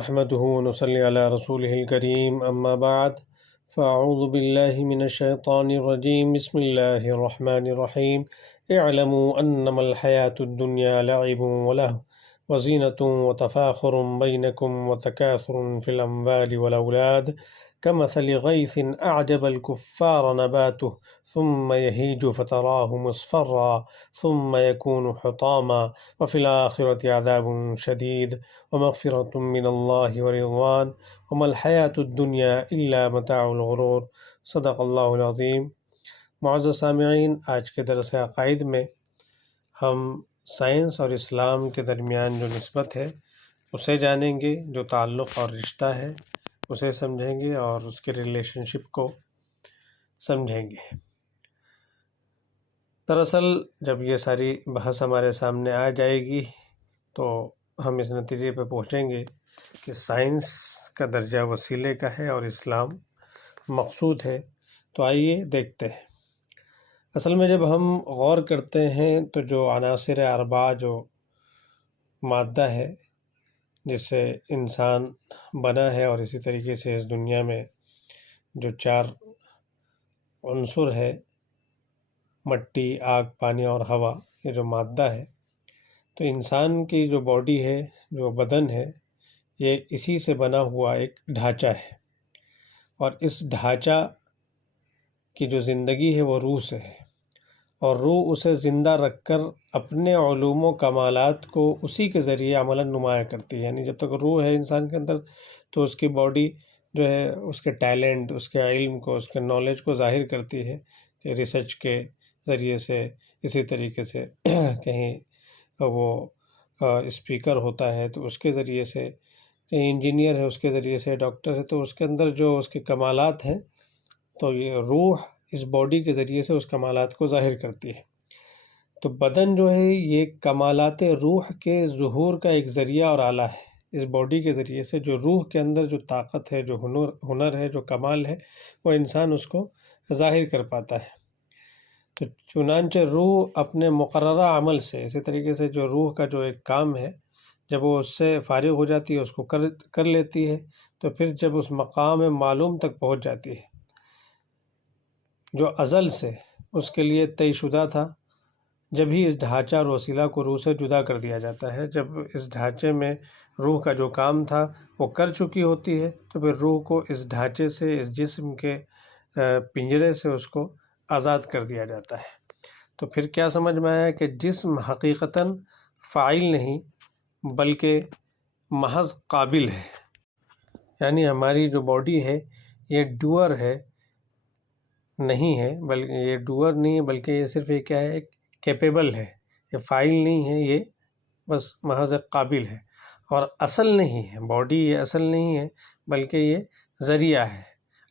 نحمده ونصلي على رسوله الكريم أما بعد فأعوذ بالله من الشيطان الرجيم بسم الله الرحمن الرحيم اعلموا أنما الحياة الدنيا لعب ولهو وزينة وتفاخر بينكم وتكاثر في الأموال والأولاد كمثل غيث أعجب الكفار نباته ثم يهيج فتراه مصفرا ثم يكون حطاما وفي الآخرة عذاب شديد ومغفرة من الله ورضوان وما الحياة الدنيا إلا متاع الغرور صدق اللہ العظیم۔ معزز سامعین، آج کے درس عقائد میں ہم سائنس اور اسلام کے درمیان جو نسبت ہے اسے جانیں گے، جو تعلق اور رشتہ ہے اسے سمجھیں گے اور اس کے ریلیشن شپ کو سمجھیں گے۔ دراصل جب یہ ساری بحث ہمارے سامنے آ جائے گی تو ہم اس نتیجے پہ پہنچیں گے کہ سائنس کا درجہ وسیلے کا ہے اور اسلام مقصود ہے۔ تو آئیے دیکھتے ہیں۔ اصل میں جب ہم غور کرتے ہیں تو جو عناصر اربعہ، جو مادہ ہے جس سے انسان بنا ہے، اور اسی طریقے سے اس دنیا میں جو 4 عنصر ہے، مٹی، آگ، پانی اور ہوا، یہ جو مادہ ہے، تو انسان کی جو باڈی ہے، جو بدن ہے، یہ اسی سے بنا ہوا ایک ڈھانچہ ہے، اور اس ڈھانچہ کی جو زندگی ہے وہ روح سے ہے، اور روح اسے زندہ رکھ کر اپنے علوم و کمالات کو اسی کے ذریعے عملاً نمایاں کرتی ہے۔ یعنی جب تک روح ہے انسان کے اندر تو اس کی باڈی جو ہے اس کے ٹیلنٹ، اس کے علم کو، اس کے نالج کو ظاہر کرتی ہے، کہ ریسرچ کے ذریعے سے، اسی طریقے سے کہیں وہ اسپیکر ہوتا ہے تو اس کے ذریعے سے، کہیں انجینئر ہے اس کے ذریعے سے، ڈاکٹر ہے تو اس کے اندر جو اس کے کمالات ہیں، تو یہ روح اس باڈی کے ذریعے سے اس کمالات کو ظاہر کرتی ہے۔ تو بدن جو ہے یہ کمالات روح کے ظہور کا ایک ذریعہ اور آلہ ہے۔ اس باڈی کے ذریعے سے جو روح کے اندر جو طاقت ہے، جو ہنر ہے، جو کمال ہے، وہ انسان اس کو ظاہر کر پاتا ہے۔ تو چنانچہ روح اپنے مقررہ عمل سے، اسی طریقے سے جو روح کا جو ایک کام ہے، جب وہ اس سے فارغ ہو جاتی ہے، اس کو کر لیتی ہے، تو پھر جب اس مقام معلوم تک پہنچ جاتی ہے جو ازل سے اس کے لیے طے شدہ تھا، جب ہی اس ڈھانچہ اور وسیلہ کو روح سے جدا کر دیا جاتا ہے۔ جب اس ڈھانچے میں روح کا جو کام تھا وہ کر چکی ہوتی ہے، تو پھر روح کو اس ڈھانچے سے، اس جسم کے پنجرے سے اس کو آزاد کر دیا جاتا ہے۔ تو پھر کیا سمجھ میں آیا کہ جسم حقیقتاً فاعل نہیں بلکہ محض قابل ہے۔ یعنی ہماری جو باڈی ہے یہ ڈوئر ہے، نہیں ہے، بلکہ یہ ڈوئر نہیں ہے، بلکہ یہ صرف یہ کیا ہے، ایک کیپیبل ہے، یہ فاعل نہیں ہے، یہ بس محض ایک قابل ہے، اور اصل نہیں ہے۔ باڈی یہ اصل نہیں ہے بلکہ یہ ذریعہ ہے،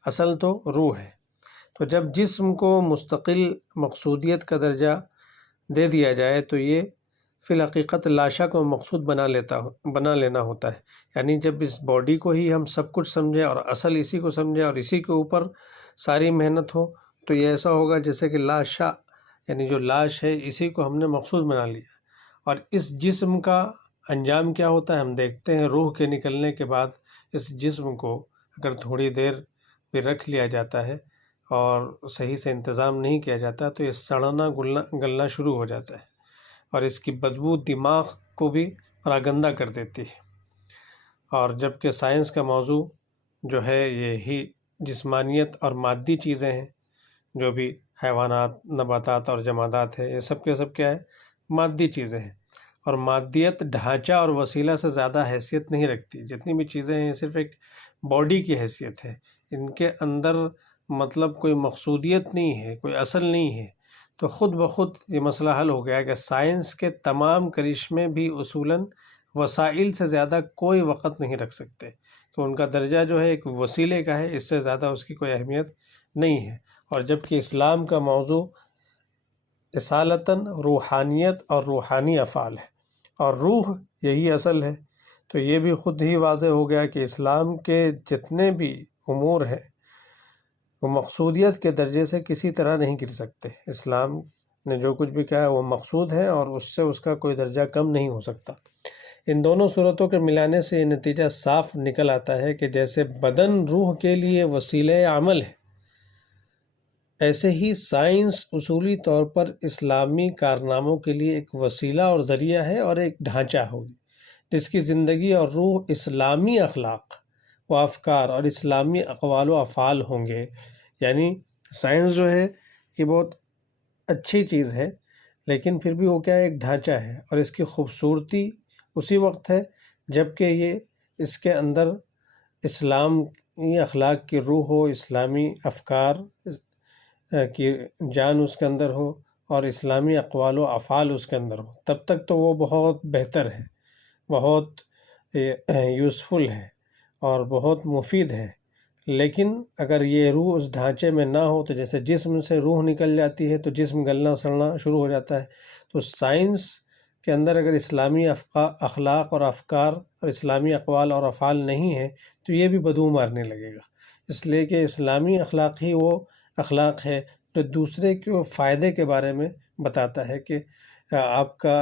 اصل تو روح ہے۔ تو جب جسم کو مستقل مقصودیت کا درجہ دے دیا جائے تو یہ فی الحقیقت لاشا کو مقصود بنا لینا ہوتا ہے۔ یعنی جب اس باڈی کو ہی ہم سب کچھ سمجھیں اور اصل اسی کو سمجھیں اور اسی کے اوپر ساری محنت ہو، تو یہ ایسا ہوگا جیسے کہ لاشا، یعنی جو لاش ہے اسی کو ہم نے مقصود بنا لیا۔ اور اس جسم کا انجام کیا ہوتا ہے ہم دیکھتے ہیں۔ روح کے نکلنے کے بعد اس جسم کو اگر تھوڑی دیر بھی رکھ لیا جاتا ہے اور صحیح سے انتظام نہیں کیا جاتا تو یہ سڑنا گلنا شروع ہو جاتا ہے، اور اس کی بدبو دماغ کو بھی پراگندہ کر دیتی ہے۔ اور جبکہ سائنس کا موضوع جو ہے یہی جسمانیت اور مادی چیزیں ہیں، جو بھی حیوانات، نباتات اور جمادات ہیں، یہ سب کے سب کیا ہے، مادی چیزیں ہیں، اور مادیت ڈھانچہ اور وسیلہ سے زیادہ حیثیت نہیں رکھتی۔ جتنی بھی چیزیں ہیں صرف ایک باڈی کی حیثیت ہے، ان کے اندر مطلب کوئی مقصودیت نہیں ہے، کوئی اصل نہیں ہے۔ تو خود بخود یہ مسئلہ حل ہو گیا کہ سائنس کے تمام کرشمے بھی اصولاً وسائل سے زیادہ کوئی وقت نہیں رکھ سکتے، تو ان کا درجہ جو ہے ایک وسیلے کا ہے، اس سے زیادہ اس کی کوئی اہمیت نہیں ہے۔ اور جبکہ اسلام کا موضوع اصالتاً روحانیت اور روحانی افعال ہے، اور روح یہی اصل ہے، تو یہ بھی خود ہی واضح ہو گیا کہ اسلام کے جتنے بھی امور ہیں وہ مقصودیت کے درجے سے کسی طرح نہیں گر سکتے۔ اسلام نے جو کچھ بھی کہا ہے وہ مقصود ہے، اور اس سے اس کا کوئی درجہ کم نہیں ہو سکتا۔ ان دونوں صورتوں کے ملانے سے یہ نتیجہ صاف نکل آتا ہے کہ جیسے بدن روح کے لیے وسیلہ عمل ہے، ایسے ہی سائنس اصولی طور پر اسلامی کارناموں کے لیے ایک وسیلہ اور ذریعہ ہے اور ایک ڈھانچہ ہوگی جس کی زندگی اور روح اسلامی اخلاق و افکار اور اسلامی اقوال و افعال ہوں گے۔ یعنی سائنس جو ہے یہ بہت اچھی چیز ہے، لیکن پھر بھی وہ کیا ہے، ایک ڈھانچہ ہے، اور اس کی خوبصورتی اسی وقت ہے جب کہ یہ اس کے اندر اسلامی اخلاق کی روح ہو، اسلامی افکار کی جان اس کے اندر ہو اور اسلامی اقوال و افعال اس کے اندر ہو، تب تک تو وہ بہت بہتر ہے، بہت یوزفل ہے اور بہت مفید ہے۔ لیکن اگر یہ روح اس ڈھانچے میں نہ ہو تو جیسے جسم سے روح نکل جاتی ہے تو جسم گلنا سڑنا شروع ہو جاتا ہے، تو سائنس کے اندر اگر اسلامی اخلاق اور افکار اور اسلامی اقوال اور افعال نہیں ہیں تو یہ بھی بدبو مارنے لگے گا، اس لیے کہ اسلامی اخلاق ہی وہ اخلاق ہے جو دوسرے کے فائدے کے بارے میں بتاتا ہے کہ آپ کا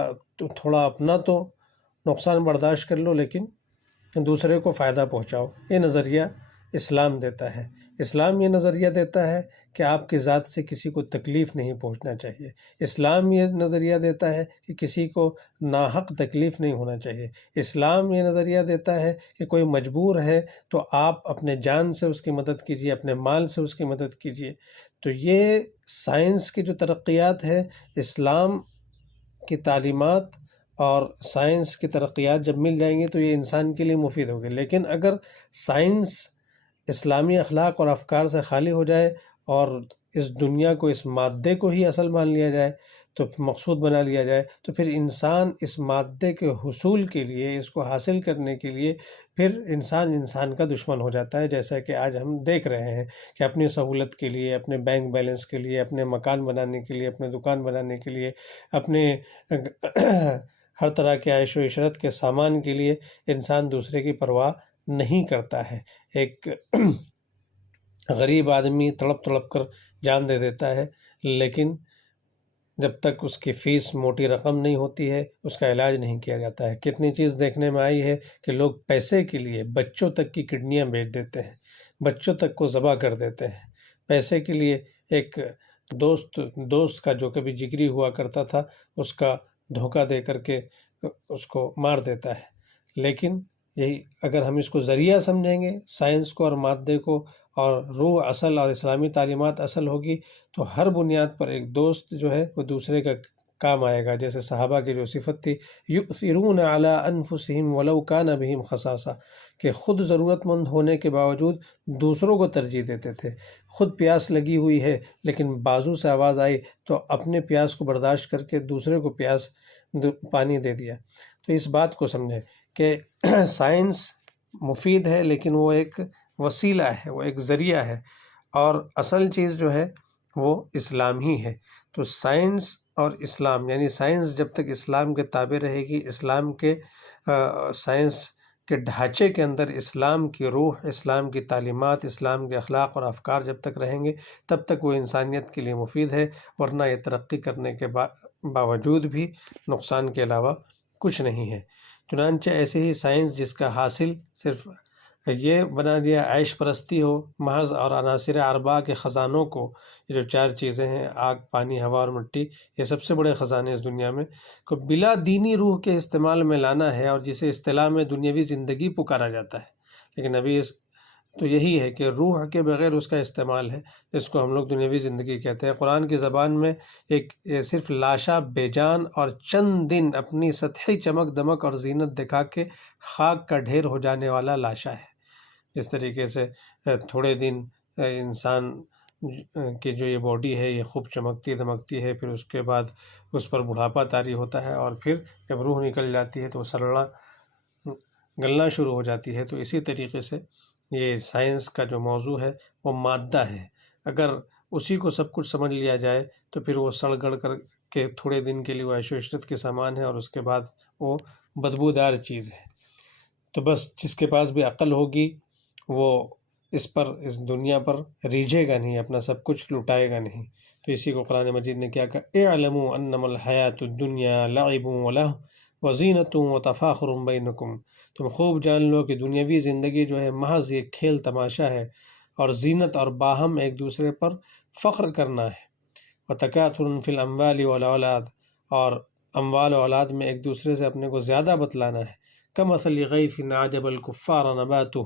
تھوڑا اپنا تو نقصان برداشت کر لو لیکن دوسرے کو فائدہ پہنچاؤ۔ یہ نظریہ اسلام دیتا ہے۔ اسلام یہ نظریہ دیتا ہے کہ آپ کی ذات سے کسی کو تکلیف نہیں پہنچنا چاہیے۔ اسلام یہ نظریہ دیتا ہے کہ کسی کو ناحق تکلیف نہیں ہونا چاہیے۔ اسلام یہ نظریہ دیتا ہے کہ کوئی مجبور ہے تو آپ اپنے جان سے اس کی مدد کیجیے، اپنے مال سے اس کی مدد کیجیے۔ تو یہ سائنس کی جو ترقیات ہے، اسلام کی تعلیمات اور سائنس کی ترقیات جب مل جائیں گی تو یہ انسان کے لیے مفید ہوگی۔ لیکن اگر سائنس اسلامی اخلاق اور افکار سے خالی ہو جائے اور اس دنیا کو، اس مادے کو ہی اصل مان لیا جائے، تو مقصود بنا لیا جائے، تو پھر انسان اس مادے کے حصول کے لیے، اس کو حاصل کرنے کے لیے پھر انسان کا دشمن ہو جاتا ہے، جیسا کہ آج ہم دیکھ رہے ہیں کہ اپنی سہولت کے لیے، اپنے بینک بیلنس کے لیے، اپنے مکان بنانے کے لیے، اپنے دکان بنانے کے لیے، اپنے ہر طرح کے عیش و عشرت کے سامان کے لیے انسان دوسرے کی پرواہ نہیں کرتا ہے۔ ایک غریب آدمی تڑپ تڑپ کر جان دے دیتا ہے، لیکن جب تک اس کی فیس موٹی رقم نہیں ہوتی ہے اس کا علاج نہیں کیا جاتا ہے۔ کتنی چیز دیکھنے میں آئی ہے کہ لوگ پیسے کے لیے بچوں تک کی کڈنیاں بیچ دیتے ہیں، بچوں تک کو ذبح کر دیتے ہیں پیسے کے لیے۔ ایک دوست کا جو کبھی جگری ہوا کرتا تھا، اس کا دھوکہ دے کر کے اس کو مار دیتا ہے۔ لیکن یہی اگر ہم اس کو ذریعہ سمجھیں گے، سائنس کو اور مادے کو، اور روح اصل اور اسلامی تعلیمات اصل ہوگی، تو ہر بنیاد پر ایک دوست جو ہے وہ دوسرے کا کام آئے گا۔ جیسے صحابہ کی جو صفت تھی، یؤثرون علی انفسہم ولو کان بہم خصاصہ، کہ خود ضرورت مند ہونے کے باوجود دوسروں کو ترجیح دیتے تھے۔ خود پیاس لگی ہوئی ہے لیکن بازو سے آواز آئی تو اپنے پیاس کو برداشت کر کے دوسرے کو پانی دے دیا۔ تو اس بات کو سمجھیں کہ سائنس مفید ہے لیکن وہ ایک وسیلہ ہے، وہ ایک ذریعہ ہے، اور اصل چیز جو ہے وہ اسلام ہی ہے۔ تو سائنس اور اسلام، یعنی سائنس جب تک اسلام کے تابع رہے گی، اسلام کے سائنس کے ڈھانچے کے اندر اسلام کی روح، اسلام کی تعلیمات، اسلام کے اخلاق اور افکار جب تک رہیں گے تب تک وہ انسانیت کے لیے مفید ہے، ورنہ یہ ترقی کرنے کے باوجود بھی نقصان کے علاوہ کچھ نہیں ہے۔ چنانچہ ایسے ہی سائنس جس کا حاصل صرف یہ بنا دیا عیش پرستی ہو محض، اور عناصر اربع کے خزانوں کو، یہ جو چار چیزیں ہیں، آگ، پانی، ہوا اور مٹی، یہ سب سے بڑے خزانے اس دنیا میں، کو بلا دینی روح کے استعمال میں لانا ہے، اور جسے اصطلاح میں دنیاوی زندگی پکارا جاتا ہے۔ لیکن ابھی تو یہی ہے کہ روح کے بغیر اس کا استعمال ہے، جس کو ہم لوگ دنیاوی زندگی کہتے ہیں۔ قرآن کی زبان میں یہ صرف لاشا بے جان اور چند دن اپنی سطحی چمک دمک اور زینت دکھا کے خاک کا ڈھیر ہو جانے والا لاشا ہے۔ اس طریقے سے تھوڑے دن انسان کی جو یہ باڈی ہے یہ خوب چمکتی دمکتی ہے، پھر اس کے بعد اس پر بڑھاپا طاری ہوتا ہے، اور پھر جب روح نکل جاتی ہے تو سڑنا گلنا شروع ہو جاتی ہے۔ تو اسی طریقے سے یہ سائنس کا جو موضوع ہے وہ مادہ ہے، اگر اسی کو سب کچھ سمجھ لیا جائے تو پھر وہ سڑ گڑ کر کے تھوڑے دن کے لیے وہ عیش و عشرت کے سامان ہے، اور اس کے بعد وہ بدبودار چیز ہے۔ تو بس جس کے پاس بھی عقل ہوگی وہ اس دنیا پر ریجھے گا نہیں، اپنا سب کچھ لٹائے گا نہیں۔ تو اسی کو قرآن مجید نے کیا کہا، اعلموا انما الحیاۃ الدنیا لعب ولہو وزینۃ وتفاخر بینکم، تم خوب جان لو کہ دنیاوی زندگی جو ہے محض ایک کھیل تماشا ہے، اور زینت اور باہم ایک دوسرے پر فخر کرنا ہے، وتکاثر فی الاموال والاولاد، اور اموال و اولاد میں ایک دوسرے سے اپنے کو زیادہ بتلانا ہے، کمثل غیث اعجب الکفار نباتہ،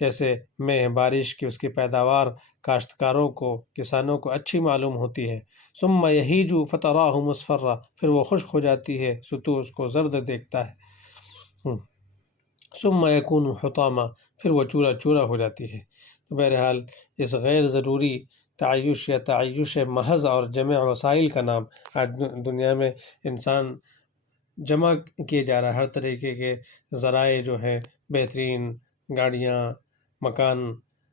جیسے میں بارش کی اس کی پیداوار کاشتکاروں کو، کسانوں کو اچھی معلوم ہوتی ہے، ثم یہیج فتراہ مصفرا، پھر وہ خشک ہو جاتی ہے سو تو اس کو زرد دیکھتا ہے، ثم یکون حطاما، پھر وہ چورا چورا ہو جاتی ہے۔ تو بہرحال اس غیر ضروری تعیش یا تعیش محض اور جمع وسائل کا نام آج دنیا میں انسان جمع کیے جا رہا ہے، ہر طریقے کے ذرائع جو ہیں، بہترین گاڑیاں، مکان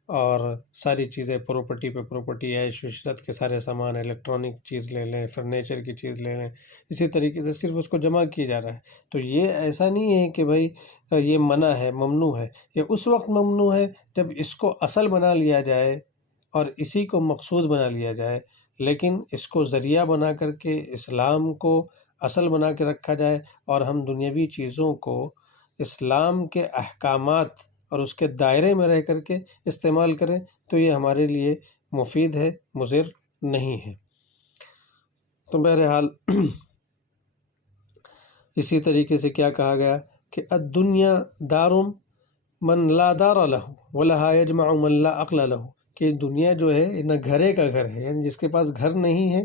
اور ساری چیزیں، پراپرٹی پہ پراپرٹی، عیش و عشرت کے سارے سامان، الیکٹرانک چیز لے لیں، فرنیچر کی چیز لے لیں، اسی طریقے سے صرف اس کو جمع کیا جا رہا ہے۔ تو یہ ایسا نہیں ہے کہ بھائی یہ منع ہے، ممنوع ہے، یہ اس وقت ممنوع ہے جب اس کو اصل بنا لیا جائے اور اسی کو مقصود بنا لیا جائے، لیکن اس کو ذریعہ بنا کر کے اسلام کو اصل بنا کے رکھا جائے اور ہم دنیاوی چیزوں کو اسلام کے احکامات اور اس کے دائرے میں رہ کر کے استعمال کریں، تو یہ ہمارے لیے مفید ہے، مضر نہیں ہے۔ تو بہرحال اسی طریقے سے کیا کہا گیا کہ الدنیا دار من لا دار لہ ولہا یجمع من لا عقل لہ، کہ دنیا جو ہے نہ گھرے کا گھر ہے، یعنی جس کے پاس گھر نہیں ہے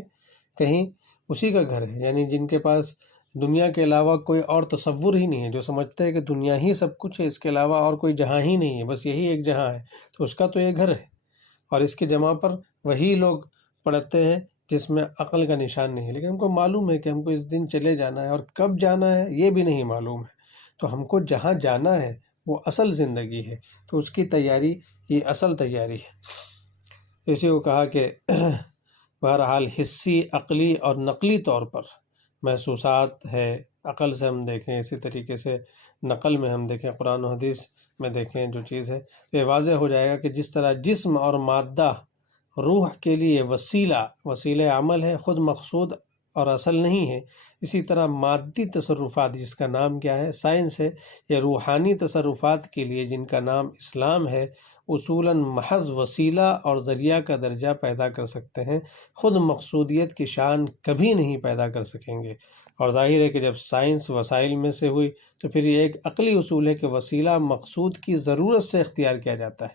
کہیں، اسی کا گھر ہے، یعنی جن کے پاس دنیا کے علاوہ کوئی اور تصور ہی نہیں ہے، جو سمجھتے ہیں کہ دنیا ہی سب کچھ ہے، اس کے علاوہ اور کوئی جہاں ہی نہیں ہے، بس یہی ایک جہاں ہے، تو اس کا تو یہ گھر ہے، اور اس کی جمع پر وہی لوگ پڑھتے ہیں جس میں عقل کا نشان نہیں ہے، لیکن ہم کو معلوم ہے کہ ہم کو اس دن چلے جانا ہے، اور کب جانا ہے یہ بھی نہیں معلوم ہے، تو ہم کو جہاں جانا ہے وہ اصل زندگی ہے، تو اس کی تیاری یہ اصل تیاری ہے۔ اسی کو کہا کہ بہرحال حسی، عقلی اور نقلی طور پر محسوسات ہے، عقل سے ہم دیکھیں، اسی طریقے سے نقل میں ہم دیکھیں، قرآن و حدیث میں دیکھیں جو چیز ہے، یہ واضح ہو جائے گا کہ جس طرح جسم اور مادہ روح کے لیے وسیلہ عمل ہے، خود مقصود اور اصل نہیں ہے، اسی طرح مادی تصرفات جس کا نام کیا ہے، سائنس ہے، یا روحانی تصرفات کے لیے جن کا نام اسلام ہے، اصولاً محض وسیلہ اور ذریعہ کا درجہ پیدا کر سکتے ہیں، خود مقصودیت کی شان کبھی نہیں پیدا کر سکیں گے۔ اور ظاہر ہے کہ جب سائنس وسائل میں سے ہوئی تو پھر یہ ایک عقلی اصول ہے کہ وسیلہ مقصود کی ضرورت سے اختیار کیا جاتا ہے،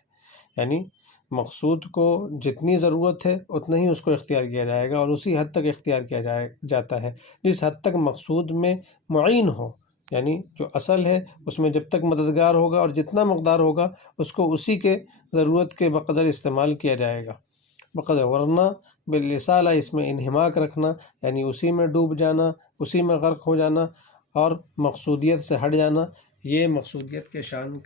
یعنی مقصود کو جتنی ضرورت ہے اتنا ہی اس کو اختیار کیا جائے گا، اور اسی حد تک اختیار کیا جاتا ہے جس حد تک مقصود میں معین ہو، یعنی جو اصل ہے اس میں جب تک مددگار ہوگا اور جتنا مقدار ہوگا اس کو اسی کے ضرورت کے بقدر استعمال کیا جائے گا، بقدر، ورنہ بالرسالہ اس میں انہماک رکھنا، یعنی اسی میں ڈوب جانا، اسی میں غرق ہو جانا اور مقصودیت سے ہٹ جانا، یہ مقصودیت کے شان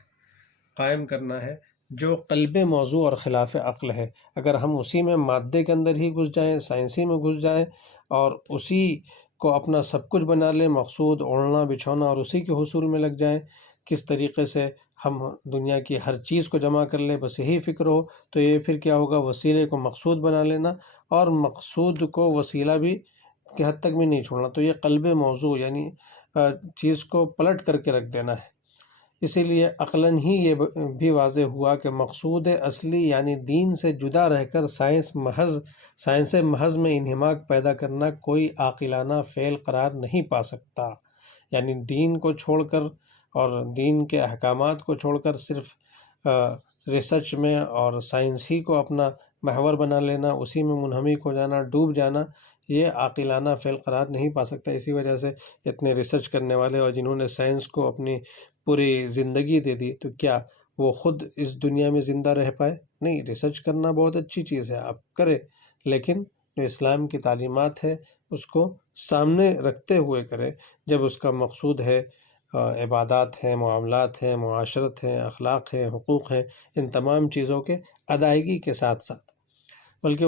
قائم کرنا ہے جو قلب موضوع اور خلاف عقل ہے۔ اگر ہم اسی میں مادے کے اندر ہی گھس جائیں، سائنسی میں گھس جائیں اور اسی کو اپنا سب کچھ بنا لیں، مقصود اوڑھنا بچھونا، اور اسی کے حصول میں لگ جائیں، کس طریقے سے ہم دنیا کی ہر چیز کو جمع کر لیں، بس یہی فکر ہو، تو یہ پھر کیا ہوگا، وسیلے کو مقصود بنا لینا اور مقصود کو وسیلہ بھی کی حد تک بھی نہیں چھوڑنا، تو یہ قلب موضوع یعنی چیز کو پلٹ کر کے رکھ دینا ہے۔ اسی لیے عقلاً ہی یہ بھی واضح ہوا کہ مقصود اصلی یعنی دین سے جدا رہ کر سائنس محض میں انہماک پیدا کرنا کوئی عاقلانہ فعل قرار نہیں پا سکتا، یعنی دین کو چھوڑ کر اور دین کے احکامات کو چھوڑ کر صرف ریسرچ میں اور سائنس ہی کو اپنا محور بنا لینا، اسی میں منہمک ہو جانا، ڈوب جانا، یہ عاقلانہ فعل قرار نہیں پا سکتا۔ اسی وجہ سے اتنے ریسرچ کرنے والے اور جنہوں نے سائنس کو اپنی پوری زندگی دے دی، تو کیا وہ خود اس دنیا میں زندہ رہ پائے؟ نہیں، ریسرچ کرنا بہت اچھی چیز ہے، آپ کریں، لیکن جو اسلام کی تعلیمات ہے اس کو سامنے رکھتے ہوئے کریں، جب اس کا مقصود ہے عبادات ہیں، معاملات ہیں، معاشرت ہیں، اخلاق ہیں، حقوق ہیں، ان تمام چیزوں کے ادائیگی کے ساتھ ساتھ، بلکہ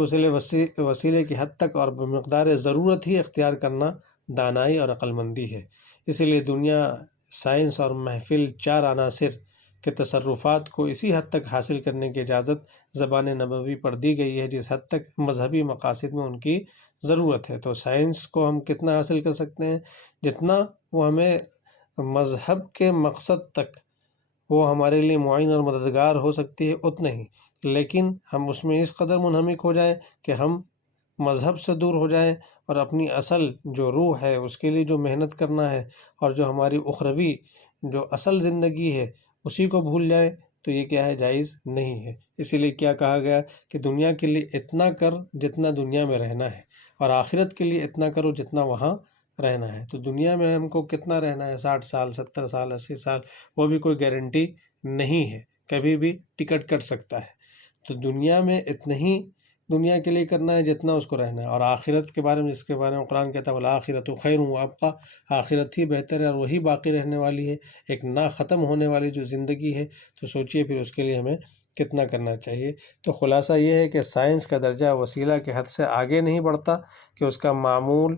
وسیلے کی حد تک اور بمقدار ضرورت ہی اختیار کرنا دانائی اور عقل مندی ہے۔ اسی لیے دنیا، سائنس اور محفل، چار عناصر کے تصرفات کو اسی حد تک حاصل کرنے کی اجازت زبان نبوی پر دی گئی ہے جس حد تک مذہبی مقاصد میں ان کی ضرورت ہے۔ تو سائنس کو ہم کتنا حاصل کر سکتے ہیں؟ جتنا وہ ہمیں مذہب کے مقصد تک وہ ہمارے لیے معین اور مددگار ہو سکتی ہے اتنا ہی، لیکن ہم اس میں اس قدر منہمک ہو جائیں کہ ہم مذہب سے دور ہو جائیں اور اپنی اصل جو روح ہے اس کے لیے جو محنت کرنا ہے اور جو ہماری اخروی جو اصل زندگی ہے اسی کو بھول جائیں، تو یہ کیا ہے، جائز نہیں ہے۔ اسی لیے کیا کہا گیا کہ دنیا کے لیے اتنا کر جتنا دنیا میں رہنا ہے، اور آخرت کے لیے اتنا کرو جتنا وہاں رہنا ہے۔ تو دنیا میں ہم کو کتنا رہنا ہے، 60 سال، 70 سال، 80 سال، وہ بھی کوئی گارنٹی نہیں ہے، کبھی بھی ٹکٹ کٹ سکتا ہے۔ تو دنیا میں اتنا ہی دنیا کے لیے کرنا ہے جتنا اس کو رہنا ہے، اور آخرت کے بارے میں، جس کے بارے میں قرآن کہتا ہے وَالْآخِرَةُ خَيْرٌ وَأَبْقَىٰ، آخرت ہی بہتر ہے اور وہی باقی رہنے والی ہے، ایک نہ ختم ہونے والی جو زندگی ہے۔ تو سوچئے پھر اس کے لیے ہمیں کتنا کرنا چاہیے۔ تو خلاصہ یہ ہے کہ سائنس کا درجہ وسیلہ کے حد سے آگے نہیں بڑھتا، کہ اس کا معمول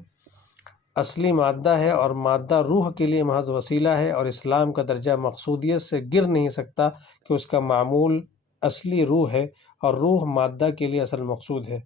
اصلی مادہ ہے اور مادہ روح کے لیے محض وسیلہ ہے، اور اسلام کا درجہ مقصودیت سے گر نہیں سکتا کہ اس کا معمول اصلی روح ہے اور روح مادہ کے لیے اصل مقصود ہے۔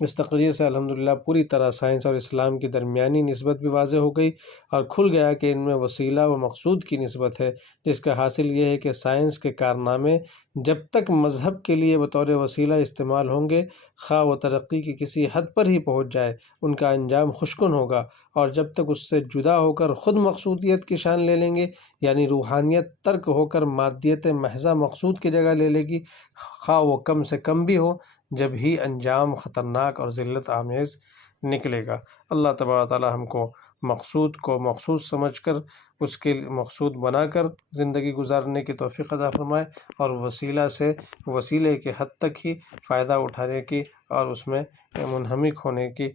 اس تقریر سے الحمدللہ پوری طرح سائنس اور اسلام کی درمیانی نسبت بھی واضح ہو گئی، اور کھل گیا کہ ان میں وسیلہ و مقصود کی نسبت ہے، جس کا حاصل یہ ہے کہ سائنس کے کارنامے جب تک مذہب کے لیے بطور وسیلہ استعمال ہوں گے، خواہ وہ ترقی کی کسی حد پر ہی پہنچ جائے، ان کا انجام خوشکن ہوگا، اور جب تک اس سے جدا ہو کر خود مقصودیت کی شان لے لیں گے، یعنی روحانیت ترک ہو کر مادیت محضہ مقصود کی جگہ لے لے گی، خواہ وہ کم سے کم بھی ہو، جب ہی انجام خطرناک اور ذلت آمیز نکلے گا۔ اللہ تبارک و تعالی ہم کو مقصود کو مقصود سمجھ کر اس کے مقصود بنا کر زندگی گزارنے کی توفیق عطا فرمائے، اور وسیلہ سے وسیلے کے حد تک ہی فائدہ اٹھانے کی اور اس میں منہمک ہونے کی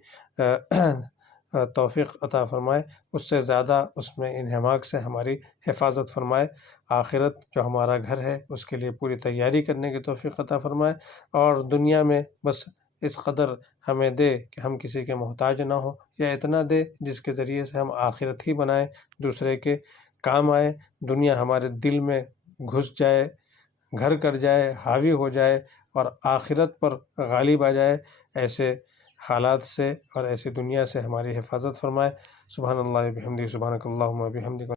توفیق عطا فرمائے، اس سے زیادہ اس میں انہماک سے ہماری حفاظت فرمائے۔ آخرت جو ہمارا گھر ہے اس کے لیے پوری تیاری کرنے کی توفیق عطا فرمائے، اور دنیا میں بس اس قدر ہمیں دے کہ ہم کسی کے محتاج نہ ہوں، یا اتنا دے جس کے ذریعے سے ہم آخرت ہی بنائیں، دوسرے کے کام آئے، دنیا ہمارے دل میں گھس جائے، گھر کر جائے، حاوی ہو جائے، اور آخرت پر غالب آ جائے۔ ایسے حالات سے اور ایسی دنیا سے ہماری حفاظت فرمائے۔ سبحان اللہ بحمدہ، سبحانک اللہم وبحمدک۔